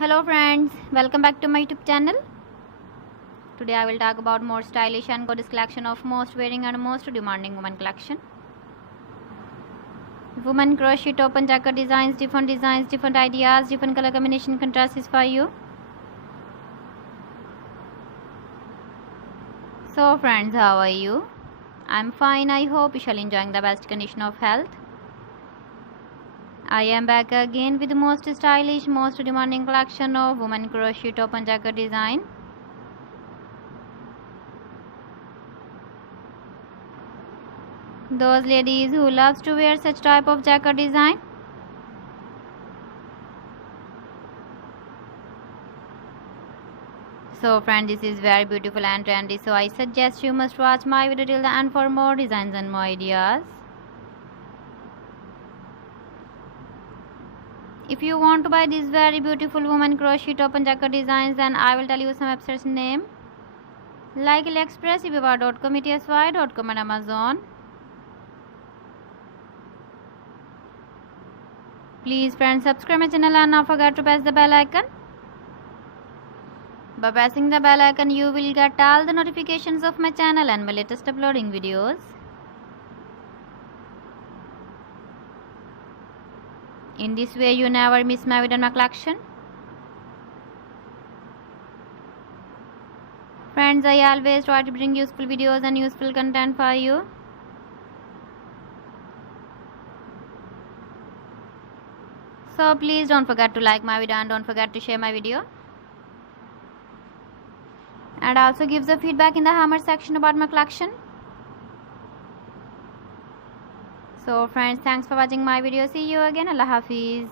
Hello friends, welcome back to my YouTube channel. Today I will talk about more stylish and gorgeous collection of most wearing and most demanding women collection. Women crochet top and jacket designs, different ideas, different color combination contrasts for you. So friends, how are you? I'm fine. I hope you shall enjoying the best condition of health. I am back again with the most stylish, most demanding collection of women crochet top and jacket design. Those ladies who loves to wear such type of jacket design. So friend, this is very beautiful and trendy, so I suggest you must watch my video till the end for more designs and more ideas. If you want to buy these very beautiful women crochet top and jacket designs, then I will tell you some websites name like AliExpress, eBay.com, ETSY.com and Amazon. Please friends, subscribe my channel and not forget to press the bell icon. By pressing the bell icon, you will get all the notifications of my channel and my latest uploading videos. In this way, you never miss my video and my collection. Friends, I always try to bring useful videos and useful content for you. So please don't forget to like my video and don't forget to share my video. And also give the feedback in the hammer section about my collection. So friends, thanks for watching my video. See you again. Allah Hafiz.